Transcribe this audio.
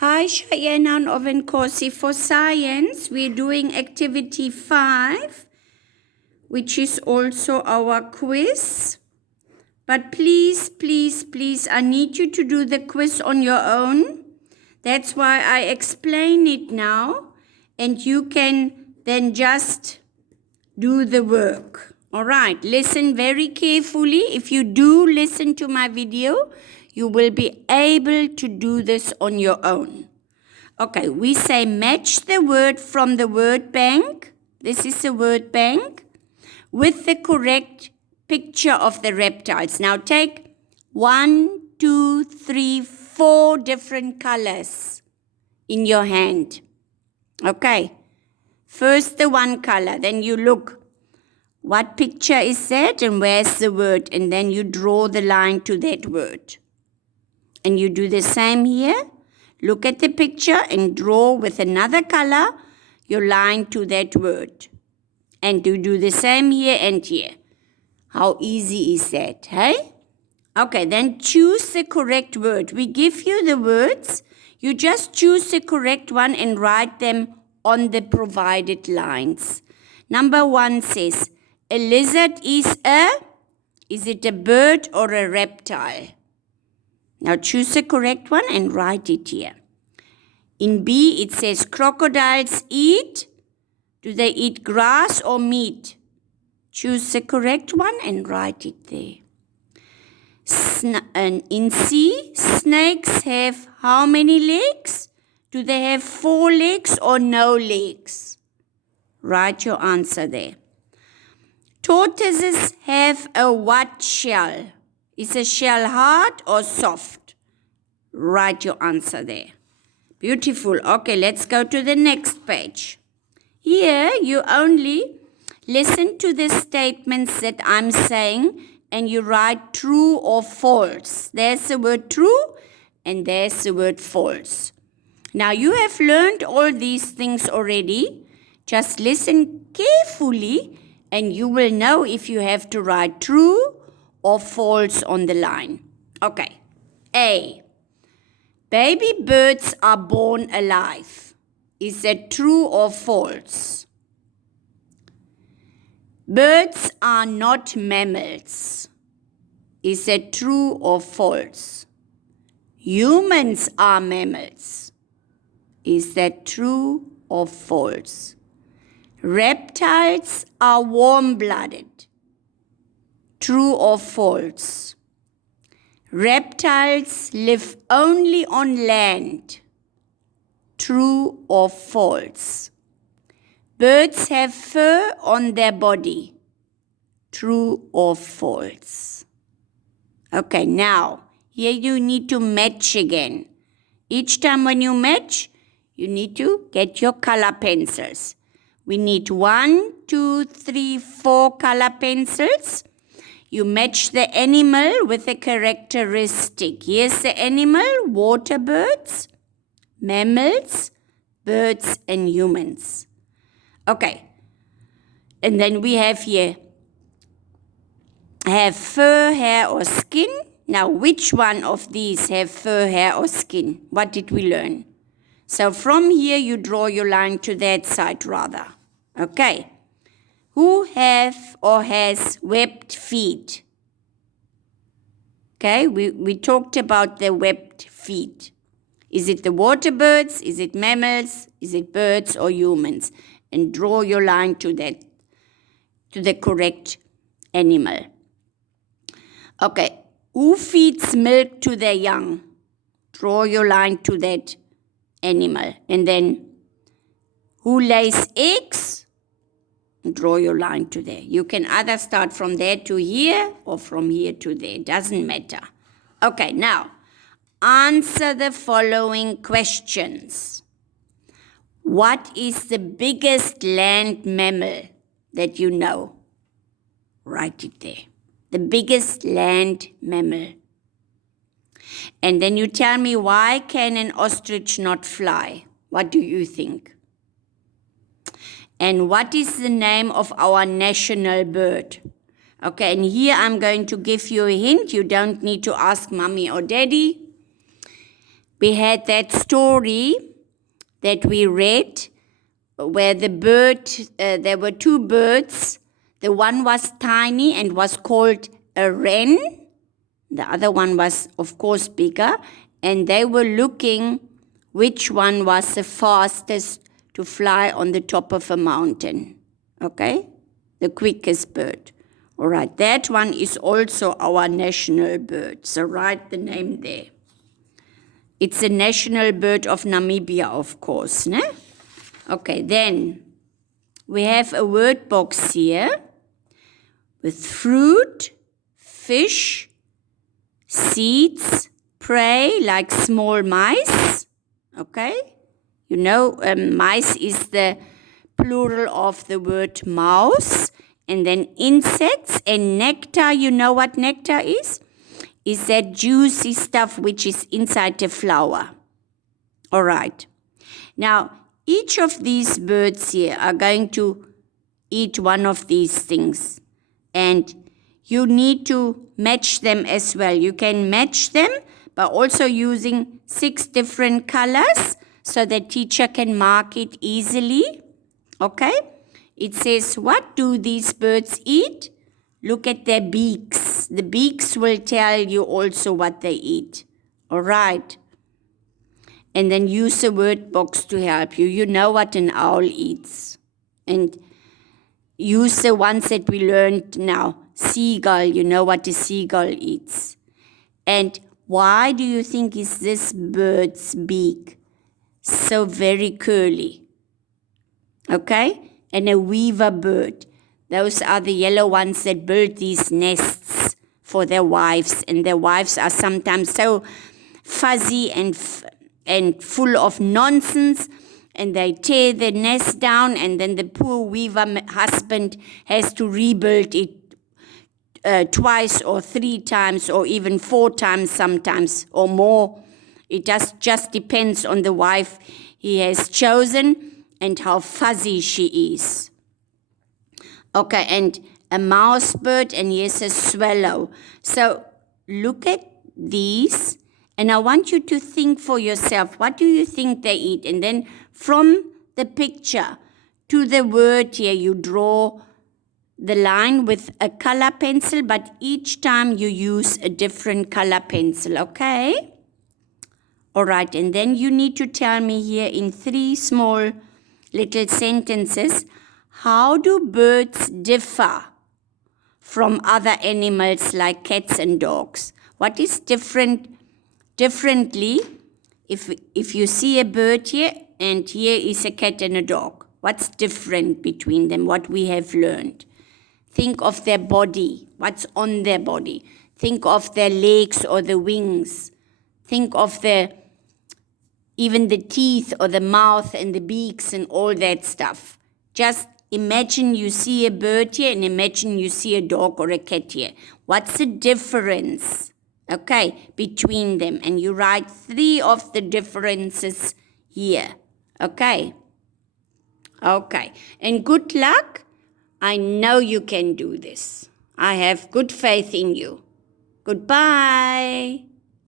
Hi, Cheyenne and Ovenkosi. For science, we're doing activity 5, which is also our quiz. But please, please, please, I need you to do the quiz on your own. That's why I explain it now, and you can then just do the work. All right, listen very carefully. If you do listen to my video, you will be able to do this on your own. Okay, we say match the word from the word bank. This is the word bank with the correct picture of the reptiles. Now take 1, 2, 3, 4 different colors in your hand. Okay, first the one color, then you look. What picture is that and where's the word? And then you draw the line to that word. And you do the same here. Look at the picture and draw with another color your line to that word. And you do the same here and here. How easy is that, hey? Okay, then choose the correct word. We give you the words. You just choose the correct one and write them on the provided lines. Number 1 says, a lizard is it a bird or a reptile? Now choose the correct one and write it here. In B, it says crocodiles eat. Do they eat grass or meat? Choose the correct one and write it there. And in C, snakes have how many legs? Do they have 4 legs or no legs? Write your answer there. Tortoises have a what shell? Is a shell hard or soft? Write your answer there. Beautiful. Okay, let's go to the next page. Here, you only listen to the statements that I'm saying and you write true or false. There's the word true and there's the word false. Now, you have learned all these things already. Just listen carefully and you will know if you have to write true or false on the line. Okay. A. Baby birds are born alive. Is that true or false? Birds are not mammals. Is that true or false? Humans are mammals. Is that true or false? Reptiles are warm-blooded. True or false? Reptiles live only on land. True or false? Birds have fur on their body. True or false? Okay, now, here you need to match again. Each time when you match, you need to get your color pencils. We need 1, 2, 3, 4 color pencils. You match the animal with a characteristic. Here's the animal, water birds, mammals, birds, and humans. Okay. And then we have here, have fur, hair, or skin. Now, which one of these have fur, hair, or skin? What did we learn? So from here, you draw your line to that side rather. Okay. Who have or has webbed feet? Okay, we talked about the webbed feet. Is it the water birds? Is it mammals? Is it birds or humans? And draw your line to that, to the correct animal. Okay, who feeds milk to their young? Draw your line to that animal. And then, who lays eggs? Draw your line to there. You can either start from there to here or from here to there. Doesn't matter. Okay, now, answer the following questions. What is the biggest land mammal that you know? Write it there. The biggest land mammal. And then you tell me, why can an ostrich not fly? What do you think? And what is the name of our national bird? Okay, and here I'm going to give you a hint. You don't need to ask mommy or daddy. we had that story that we read where the bird, there were two birds. The one was tiny and was called a wren. The other one was, of course, bigger. And they were looking which one was the fastest to fly on the top of a mountain. Okay? The quickest bird. All right, that one is also our national bird. So write the name there. It's the national bird of Namibia, of course. Ne? Okay, then we have a word box here with fruit, fish, seeds, prey, like small mice. Okay? You know, mice is the plural of the word mouse. And then insects and nectar. You know what nectar is? Is that juicy stuff which is inside the flower. All right. Now, each of these birds here are going to eat one of these things. And you need to match them as well. You can match them by also using 6 different colors so the teacher can mark it easily. Okay? It says, what do these birds eat? Look at their beaks. The beaks will tell you also what they eat. All right. And then use the word box to help you. You know what an owl eats. And use the ones that we learned now. Seagull, you know what a seagull eats. And why do you think is this bird's beak so very curly? Okay? And a weaver bird. Those are the yellow ones that build these nests for their wives. And their wives are sometimes so fuzzy and full of nonsense. And they tear the nest down. And then the poor weaver husband has to rebuild it twice or 3 times or even 4 times sometimes or more. It just depends on the wife he has chosen and how fuzzy she is. Okay, and a mouse bird, and here's a swallow. So look at these, and I want you to think for yourself, what do you think they eat? And then from the picture to the word here, you draw the line with a color pencil, but each time you use a different color pencil, okay? All right, and then you need to tell me here in 3 small little sentences, how do birds differ from other animals like cats and dogs? What is differently if you see a bird here and here is a cat and a dog? What's different between them, what we have learned? Think of their body, what's on their body. Think of their legs or the wings. Think of even the teeth or the mouth and the beaks and all that stuff. Just imagine you see a bird here and imagine you see a dog or a cat here. What's the difference, okay, between them? And you write 3 of the differences here, okay? Okay, and good luck. I know you can do this. I have good faith in you. Goodbye.